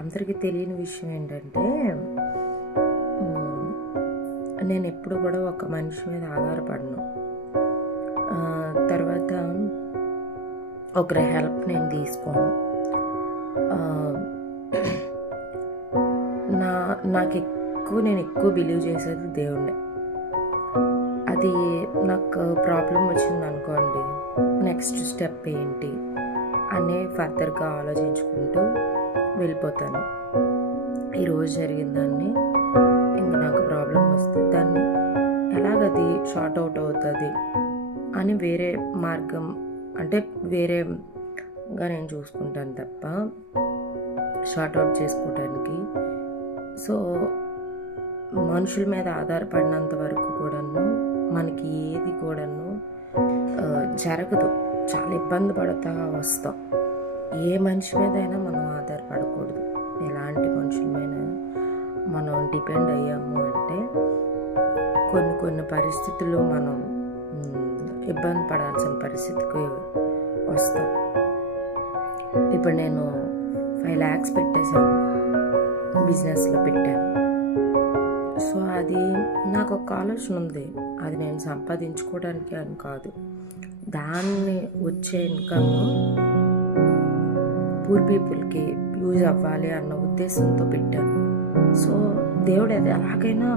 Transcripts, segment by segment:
అందరికీ తెలియని విషయం ఏంటంటే నేను ఎప్పుడు కూడా ఒక మనిషి మీద ఆధారపడను. తర్వాత ఒకరి హెల్ప్ నేను తీసుకోను. నేను ఎక్కువ బిలీవ్ చేసేది దేవుణ్ణి. అది నాకు ప్రాబ్లం వచ్చింది అనుకోండి, నెక్స్ట్ స్టెప్ ఏంటి అనే ఫర్దర్గా ఆలోచించుకుంటూ వెళ్ళిపోతాను. ఈరోజు జరిగిన దాన్ని ఇంకా నాకు ప్రాబ్లం వస్తే దాన్ని ఎలాగది షార్ట్ అవుట్ అవుతుంది అని వేరే మార్గం అంటే వేరేగా నేను చూసుకుంటాను తప్ప షార్ట్ అవుట్ చేసుకోవడానికి. సో మనుషుల మీద ఆధారపడినంత వరకు కూడాను మనకి ఏది కూడాను జరగదు. చాలా ఇబ్బంది పడుతూ వస్తాం. ఏ మనిషి మీద అయినా మనం ఆధారపడకూడదు. ఎలాంటి మనుషుల మీద మనం డిపెండ్ అయ్యాము అంటే కొన్ని పరిస్థితుల్లో మనం ఇబ్బంది పడాల్సిన పరిస్థితికి వస్తాం. ఇప్పుడు నేను 5 lakhs పెట్టేశాను, బిజినెస్లో పెట్టాను. సో అది నాకు ఒక ఆలోచన ఉంది, అది నేను సంపాదించుకోవడానికి అని కాదు, దాన్ని వచ్చే ఇన్కమ్ పూర్ పీపుల్కి యూజ్ అవ్వాలి అన్న ఉద్దేశంతో పెట్టాను. సో దేవుడు అది ఎలాగైనా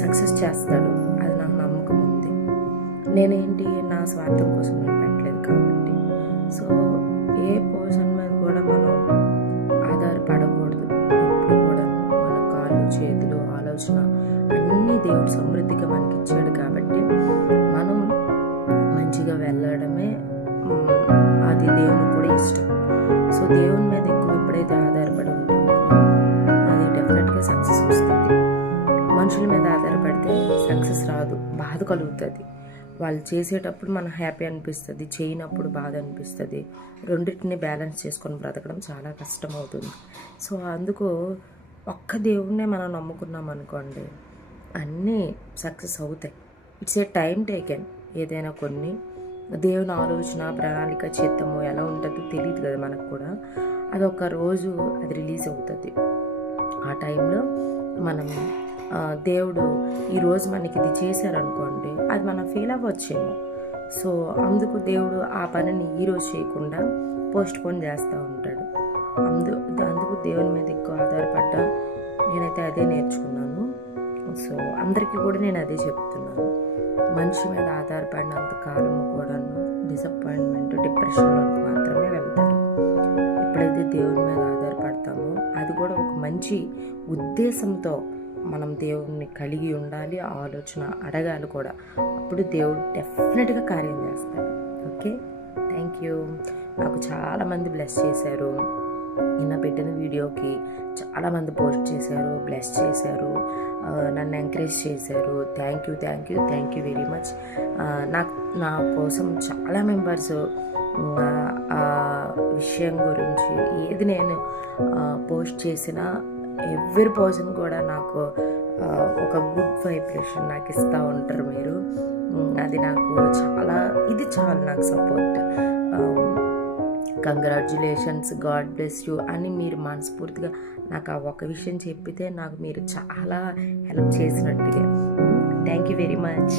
సక్సెస్ చేస్తాడు, అది నాకు నమ్మకం ఉంది. నేనేంటి నా స్వార్థం కోసం నేను పెట్టలేదు కాబట్టి. సో ఏ పర్సన్ మీద కూడా మనం ఆధారపడకూడదు. ఎప్పుడు కూడా మన కాళ్ళు చేతులు ఆలోచన అన్నీ దేవుడు సమృద్ధిగా మనకి ఇచ్చాడు కాబట్టి మనం మంచిగా వెళ్ళడమే అది దేవునికి కూడా ఇష్టం. సో దేవుని మీద ఎక్కువ ఎప్పుడైతే ఆధారపడి ఉంటుందో అది డెఫినెట్గా సక్సెస్ వస్తుంది. మనుషుల మీద ఆధారపడితే సక్సెస్ రాదు, బాధ కలుగుతుంది. వాళ్ళు చేసేటప్పుడు మనకు హ్యాపీ అనిపిస్తుంది, చేయనప్పుడు బాధ అనిపిస్తుంది. రెండింటిని బ్యాలెన్స్ చేసుకొని బ్రతకడం చాలా కష్టం అవుతుంది. సో అందుకు ఒక్క దేవుణ్ణే మనం నమ్ముకున్నాం అనుకోండి, అన్నీ సక్సెస్ అవుతాయి. It's a time taken. ఏదైనా కొన్ని దేవుని ఆలోచన ప్రణాళిక చిత్తము ఎలా ఉంటుందో తెలియదు కదా మనకు కూడా. అదొక రోజు అది రిలీజ్ అవుతుంది. ఆ టైంలో మనం దేవుడు ఈరోజు మనకి ఇది చేశారనుకోండి, అది మనం ఫెయిల్ అవ్వచ్చేమో. సో అందుకు దేవుడు ఆ పనిని ఈరోజు చేయకుండా పోస్ట్పోన్ చేస్తూ ఉంటాడు. అందుకు దేవుని మీద ఎక్కువ ఆధారపడ్డా నేనైతే అదే నేర్చుకున్నాను. సో అందరికీ కూడా నేను అదే చెప్తున్నాను. మనిషి మీద ఆధారపడినంత కాలము కూడా డిసప్పాయింట్మెంట్, డిప్రెషన్లోకి మాత్రమే వెళ్తారు. ఎప్పుడైతే దేవుని మీద ఆధారపడతామో అది కూడా ఒక మంచి ఉద్దేశంతో మనం దేవుణ్ణి కలిగి ఉండాలి, ఆలోచన అడగాలి కూడా. అప్పుడు దేవుడు డెఫినెట్గా కార్యం చేస్తాడు. Okay, thank you. నాకు చాలామంది బ్లెస్ చేశారు. నిన్న పెట్టిన వీడియోకి చాలామంది పోస్ట్ చేశారు, బ్లెస్ చేశారు, నన్ను ఎంకరేజ్ చేశారు. Thank you very much. నా కోసం చాలా మెంబర్స్ ఆ విషయం గురించి ఏది నేను పోస్ట్ చేసినా ఎవ్రీ పర్సన్ కూడా నాకు ఒక గుడ్ వైబ్రేషన్ నాకు ఇస్తూ ఉంటారు మీరు. అది నాకు చాలా నాకు support. Congratulations, God bless you అని మీరు మనస్ఫూర్తిగా నాకు ఆ ఒక విషయం చెప్పితే నాకు మీరు చాలా హెల్ప్ చేసినట్టుగా. Thank you very much.